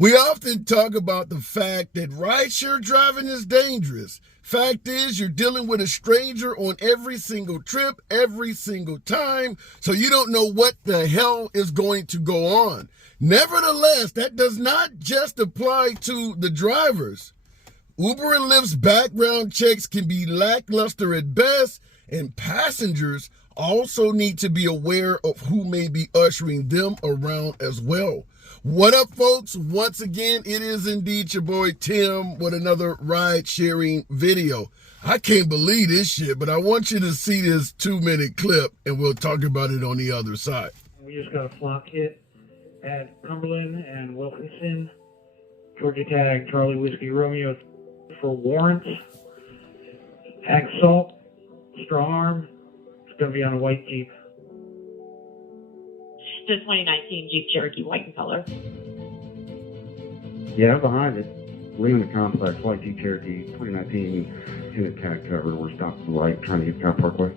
We often talk about the fact that rideshare driving is dangerous. Fact is, you're dealing with a stranger on every single trip, every single time, so you don't know what the hell is going to go on. Nevertheless, that does not just apply to the drivers. Uber and Lyft's background checks can be lackluster at best, and passengers also need to be aware of who may be ushering them around as well. What up, folks? Once again, it is indeed your boy Tim with another ride-sharing video. I can't believe this shit, but I want you to see this 2-minute clip, and we'll talk about it on the other side. We just got a flock hit at Cumberland and Wilkinson. Georgia tag Charlie Whiskey Romeo for warrants. Ag assault, strong arm. It's going to be on a white Jeep. The 2019 Jeep Cherokee, white in color. Yeah, I'm behind it. Lee in the complex, white Jeep Cherokee, 2019, unit tag cover. We're stopped at the light, trying to get Scott Parkway.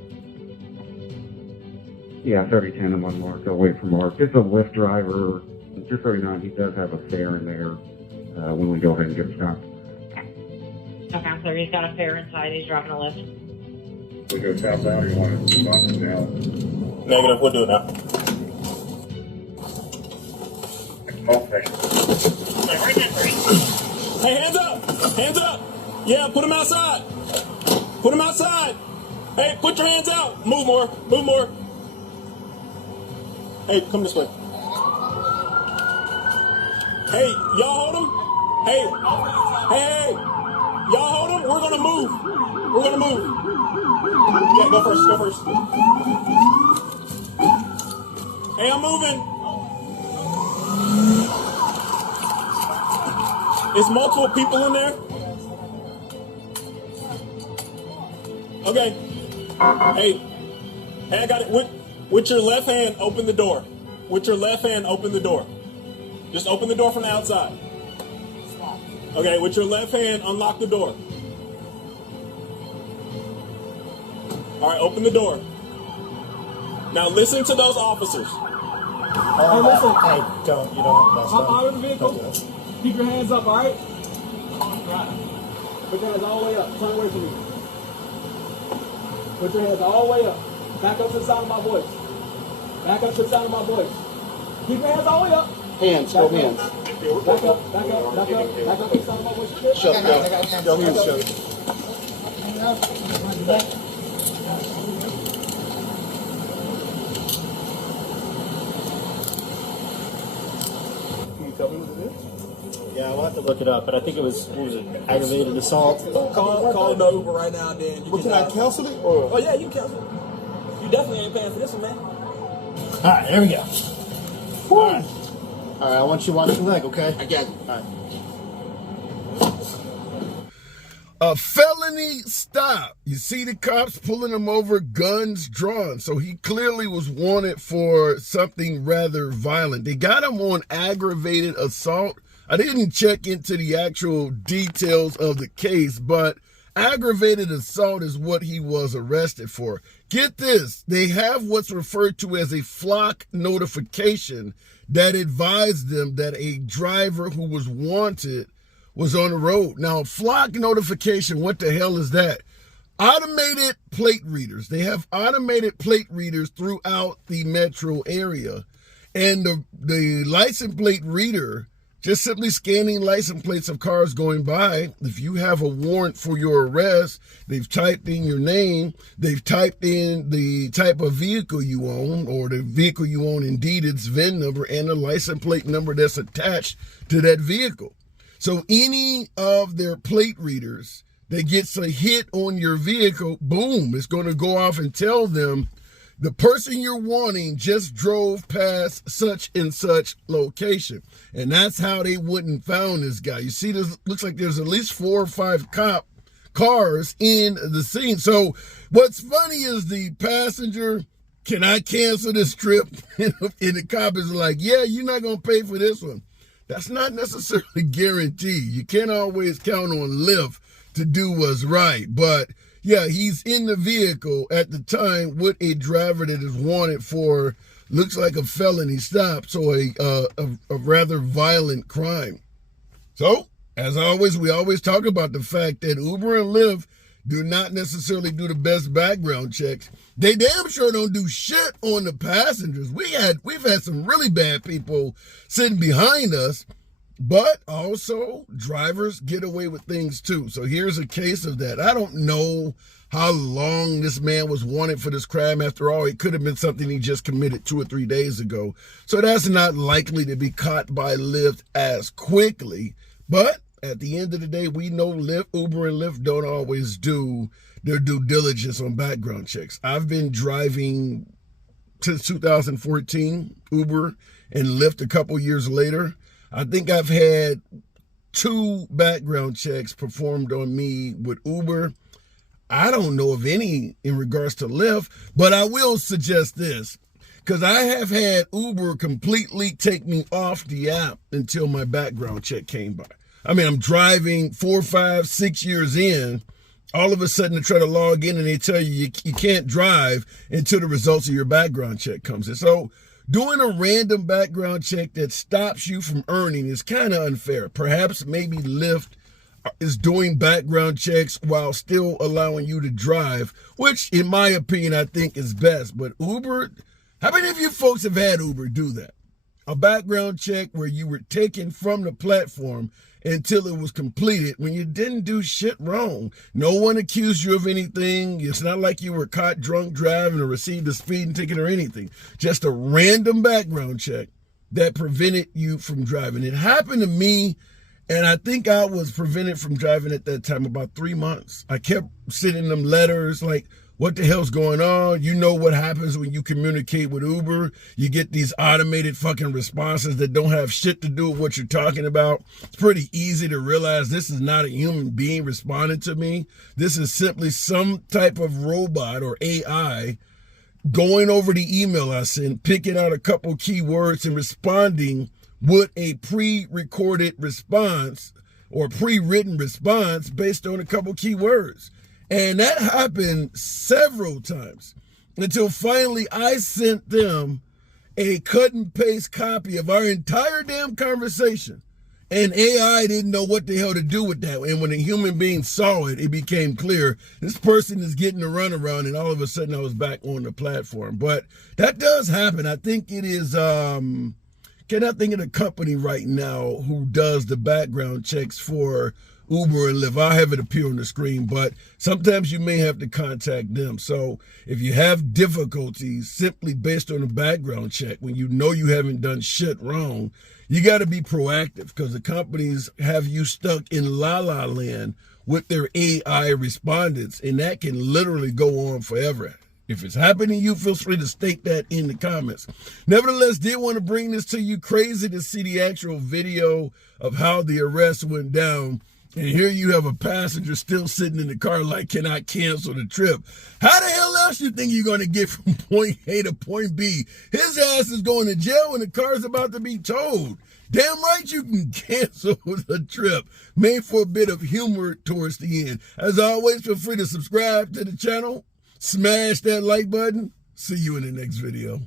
Yeah, 3010, I'm on Mark. I'll wait for Mark. It's a Lyft driver, just 39. He does have a fare in there when we go ahead and get stopped. Okay, so he's got a fare inside. He's driving a Lyft. We go southbound, or you want to stop us now? Negative, we'll do it now. Okay. Hey, hands up! Hands up! Yeah, put him outside! Put him outside! Hey, put your hands out! Move more! Move more! Hey, come this way. Hey, y'all hold him? Hey! Hey! Y'all hold him? We're gonna move! We're gonna move! Yeah, go first, go first. Hey, I'm moving! Is multiple people in there? Okay. Hey, I got it. With your left hand, open the door. With your left hand, open the door. Just open the door from the outside. Okay, with your left hand, unlock the door. All right, open the door. Now listen to those officers. Hey, listen. Hey, don't. You don't have to I'm out of the vehicle. Don't do that. Keep your hands up, all right? Put your hands all the way up. Turn away from me. Put your hands all the way up. Back up to the sound of my voice. Back up to the sound of my voice. Keep your hands all the way up. Hands, go hands. Back up, back up, back up, back up to the sound of my voice. Shut up. Go hands, shut up. Can you tell me what it is? Yeah, I'll have to look it up, but I think it was, what was it, aggravated assault? Call the Uber right now, then. Well, can I cancel it? Or? Oh, yeah, you can cancel it. You definitely ain't paying for this one, man. All right, there we go. All right. All right, I want you to watch your leg, okay? I got you. All right. A felony stop. You see the cops pulling him over, guns drawn. So he clearly was wanted for something rather violent. They got him on aggravated assault. I didn't check into the actual details of the case, but aggravated assault is what he was arrested for. Get this, they have what's referred to as a flock notification that advised them that a driver who was wanted was on the road. Now, flock notification, what the hell is that? Automated plate readers. They have automated plate readers throughout the metro area. And the license plate reader, just simply scanning license plates of cars going by. If you have a warrant for your arrest, they've typed in your name, they've typed in the type of vehicle you own, or the vehicle you own, indeed its VIN number and the license plate number that's attached to that vehicle. So any of their plate readers that gets a hit on your vehicle, boom, it's going to go off and tell them the person you're wanting just drove past such and such location. And that's how they wouldn't found this guy. You see, this looks like there's at least 4 or 5 cars in the scene. So what's funny is the passenger, can I cancel this trip? And the cop is like, yeah, you're not going to pay for this one. That's not necessarily guaranteed. You can't always count on Lyft to do what's right. But yeah, he's in the vehicle at the time with a driver that is wanted for, looks like a felony stop, so a rather violent crime. So, as always, we always talk about the fact that Uber and Lyft do not necessarily do the best background checks. They damn sure don't do shit on the passengers. We've had some really bad people sitting behind us, but also drivers get away with things too. So here's a case of that. I don't know how long this man was wanted for this crime. After all, it could have been something he just committed 2 or 3 days ago. So that's not likely to be caught by Lyft as quickly. But at the end of the day, we know Uber and Lyft don't always do their due diligence on background checks. I've been driving since 2014, Uber and Lyft a couple years later. I think I've had 2 background checks performed on me with Uber. I don't know of any in regards to Lyft, but I will suggest this, because I have had Uber completely take me off the app until my background check came by. I mean, I'm driving 4, 5, 6 years in. All of a sudden, they try to log in and they tell you you can't drive until the results of your background check comes in. So doing a random background check that stops you from earning is kind of unfair. Perhaps maybe Lyft is doing background checks while still allowing you to drive, which in my opinion, I think is best. But Uber, how many of you folks have had Uber do that? A background check where you were taken from the platform until it was completed when you didn't do shit wrong. No one accused you of anything. It's not like you were caught drunk driving or received a speeding ticket or anything. Just a random background check that prevented you from driving. It happened to me, and I think I was prevented from driving at that time about 3 months. I kept sending them letters like, what the hell's going on? You know what happens when you communicate with Uber. You get these automated fucking responses that don't have shit to do with what you're talking about. It's pretty easy to realize this is not a human being responding to me. This is simply some type of robot or AI going over the email I sent, picking out a couple keywords and responding with a pre-recorded response or pre-written response based on a couple keywords. And that happened several times until finally I sent them a cut and paste copy of our entire damn conversation. And AI didn't know what the hell to do with that. And when a human being saw it, it became clear this person is getting a runaround, and all of a sudden I was back on the platform. But that does happen. I think it is, cannot think of the company right now who does the background checks for Uber and Lyft. I'll have it appear on the screen, but sometimes you may have to contact them. So if you have difficulties simply based on a background check, when you know you haven't done shit wrong, you got to be proactive, because the companies have you stuck in la-la land with their AI respondents, and that can literally go on forever. If it's happening to you, feel free to state that in the comments. Nevertheless, did want to bring this to you. Crazy to see the actual video of how the arrest went down. And here you have a passenger still sitting in the car like, can I cancel the trip? How the hell else you think you're going to get from point A to point B? His ass is going to jail and the car's about to be towed. Damn right you can cancel the trip. Made for a bit of humor towards the end. As always, feel free to subscribe to the channel. Smash that like button. See you in the next video.